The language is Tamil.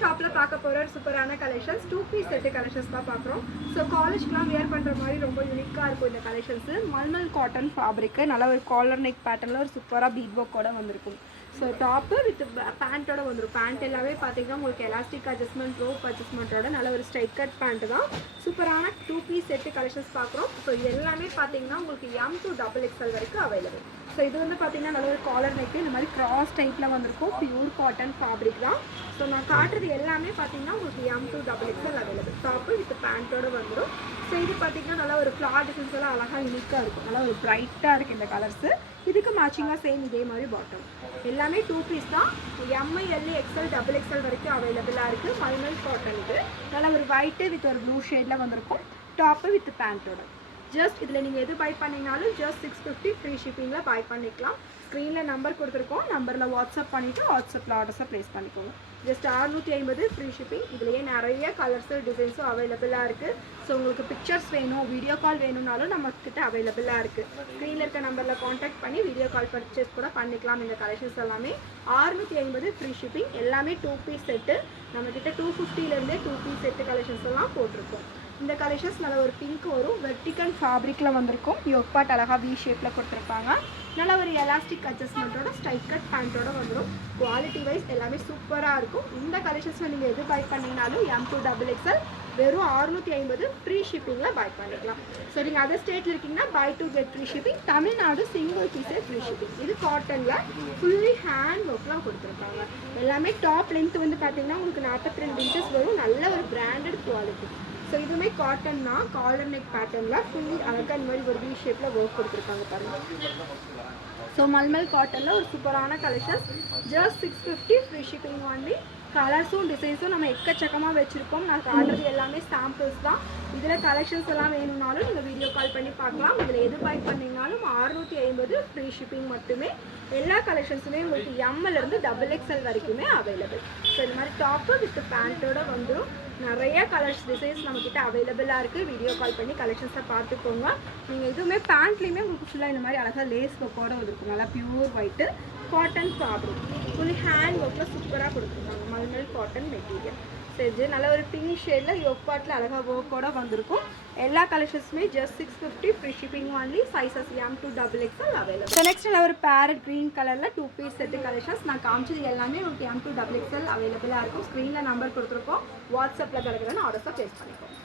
ஷாப்ல பார்க்க போற சூப்பரான கலெக்ஷன்ஸ் 2 பீஸ் செட் கலெக்ஷன்ஸ் தான் பார்க்குறோம். ஸோ காலேஜ்க்குலாம் வியர் பண்ணுற மாதிரி ரொம்ப யூனிக்காக இருக்கும் இந்த கலெக்ஷன்ஸு. மல்மல் காட்டன் ஃபேப்ரிக்கு நல்ல ஒரு காலர் நெக் பேட்டர்னில் ஒரு சூப்பராக பீட் ஒர்க்கோட வந்திருக்கும். ஸோ டாப்பு வித் பேண்ட்டோட வந்துடும். பேண்ட் எல்லாமே பார்த்தீங்கன்னா உங்களுக்கு எலாஸ்டிக் அட்ஜஸ்ட்மெண்ட் ரோப் அட்ஜஸ்ட்மெண்ட்டோட நல்ல ஒரு ஸ்ட்ரைட் கட் பேண்ட் தான். சூப்பரான 2 பீஸ் செட்டு கலெக்ஷன்ஸ் பார்க்குறோம். ஸோ எல்லாமே பார்த்தீங்கன்னா உங்களுக்கு M to XXL வரைக்கும் அவைலபிள். ஸோ இது வந்து பார்த்தீங்கன்னா நல்ல ஒரு காலர் நெக்கு இந்த மாதிரி கிராஸ் டைப்பில் வந்திருக்கும். பியூர் காட்டன் ஃபேப்ரிக் தான். ஸோ நான் காட்டுறது எல்லாமே பார்த்தீங்கன்னா உங்களுக்கு M to XXL available. Top with பேண்ட்டோட வந்துடும். ஸோ இது பார்த்தீங்கன்னா நல்லா ஒரு ஃப்ளார் டிசைன்ஸ் எல்லாம் அழகாக யூனிக்காக இருக்கும். நல்லா ஒரு பிரைட்டாக இருக்குது இந்த கலர்ஸு. இதுக்கு மேட்சிங்காக சேம் இதே மாதிரி பாட்டம் எல்லாமே 2 பீஸ் தான். ML XL XXL வரைக்கும் அவைலபிளாக இருக்குது. மல்மல் காட்டன் இது நல்லா ஒரு ஒயிட்டு வித் ஒரு ப்ளூ ஷேடில் வந்திருக்கும். டாப்பு வித் பேண்ட்டோட ஜஸ்ட் இதில் நீங்கள் எது பை பண்ணிங்கனாலும் ஜஸ்ட் 650 ஃப்ரீ ஷிப்பிங்கில் பை பண்ணிக்கலாம். ஸ்க்ரீனில் நம்பர் கொடுத்துருக்கோம். நம்பரில் வாட்ஸ்அப் பண்ணிவிட்டு வாட்ஸ்அப்பில் ஆர்டர்ஸை ப்ளேஸ் பண்ணிக்கோங்க. Just 650 free shipping. இதுலேயே நிறைய கலர்ஸு டிசைன்ஸும் அவைலபிளாக இருக்குது. ஸோ உங்களுக்கு பிக்சர்ஸ் வேணும் வீடியோ கால் வேணும்னாலும் நம்மக்கிட்ட அவைலபிளாக இருக்குது. ஸ்க்ரீனில் இருக்க நம்பரில் காண்டாக்ட் பண்ணி வீடியோ கால் பர்ச்சேஸ் கூட பண்ணிக்கலாம். இந்த கலெக்ஷன்ஸ் எல்லாமே 650 ஃப்ரீ ஷிப்பிங். எல்லாமே 2 பீஸ் செட்டு. நம்மக்கிட்ட 250லேருந்தே 2 பீஸ் செட்டு கலெக்ஷன்ஸ் எல்லாம் போட்டிருக்கோம். இந்த கலெக்ஷன்ஸ் நல்ல ஒரு பிங்க் வரும். வெர்டிக்கல் ஃபேப்ரிக்கில் வந்திருக்கும். யோக் பார்ட் அழகாக வி ஷேப்பில் கொடுத்துருப்பாங்க. நல்ல ஒரு எலாஸ்டிக் அட்ஜஸ்ட்மெண்ட்டோட ஸ்ட்ரைட் கட் பேண்ட்டோட வந்துடும். குவாலிட்டி வைஸ் எல்லாமே சூப்பராக இருக்கும். இந்த கலெக்ஷன்ஸில் நீங்கள் எது பை பண்ணிங்கனாலும் M to XXL வெறும் 650 ஃப்ரீ ஷிப்பிங்கில் பை பண்ணிக்கலாம். ஸோ நீங்கள் அதர் ஸ்டேட்டில் இருக்கீங்கன்னா buy to get free shipping. Tamil Nadu single பீஸே ஃப்ரீ ஷிப்பிங். இது காட்டனில் ஃபுல்லி ஹேண்ட் ஒர்க்லாம் கொடுத்துருக்காங்க. எல்லாமே டாப் லென்த் வந்து பார்த்தீங்கன்னா உங்களுக்கு 42 இன்ச்சஸ் வரும். நல்ல ஒரு பிராண்டட் குவாலிட்டி. ஸோ இதுவுமே காட்டன் தான். காலர் நெக் பேட்டர்னில் ஃபுல்லி அழகாக இந்த மாதிரி ஒரு வி ஷேப்பில் ஒர்க் கொடுத்துருக்காங்க பாருங்கள். ஸோ மல்மல் காட்டனில் ஒரு சூப்பரான collections. Just 650 free shipping only. கலர்ஸும் டிசைன்ஸும் நம்ம எக்கச்சக்கமாக வச்சுருக்கோம். நான் காட்டுறது எல்லாமே சாம்பிள்ஸ் தான். இதில் கலெக்ஷன்ஸ் எல்லாம் வேணும்னாலும் நீங்கள் வீடியோ கால் பண்ணி பார்க்கலாம். இதில் எது பை பண்ணிங்கனாலும் 650 ஃப்ரீ ஷிப்பிங் மட்டுமே. எல்லா கலெக்ஷன்ஸுமே உங்களுக்கு MLலேருந்து XXL வரைக்குமே அவைலபிள். ஸோ இந்த மாதிரி டாப்பு வித் பேண்ட்டோட வந்துடும். நிறைய கலர்ஸ் டிசைன்ஸ் நம்மக்கிட்ட அவைலபிளாக இருக்குது. வீடியோ கால் பண்ணி கலெக்ஷன்ஸை பார்த்துக்கோங்க. நீங்கள் எதுவுமே பேண்ட்லேயுமே உங்களுக்கு ஃபுல்லாக இந்த மாதிரி அழகாக லேஸ் ஒர்க்கோட இருக்கும். நல்லா pure white cotton fabric fully hand ஒர்க்கில் சூப்பராக கொடுத்துருக்காங்க. Mulmul cotton material. சரி நல்ல ஒரு பிங்க் ஷேடில் யோக் பார்ட்டில் அழகாக ஒர்க்கோட வந்திருக்கும். எல்லா கலெக்ஷன்ஸுமே just 650 free shipping only. Sizes M to XXL available. So next நல்ல ஒரு பேரட் க்ரீன் கலரில் 2 பீஸ் செட்டு கலெக்ஷன்ஸ். நான் காமிச்சது எல்லாமே உங்களுக்கு M to XXL அவைலபிளாக இருக்கும். ஸ்க்ரீனில் நம்பர் கொடுத்துருக்கோம். வாட்ஸ்அப்பில் கிடக்குறேன்னு ஆர்டர்ஸை ப்ளேஸ் பண்ணிக்கோங்க.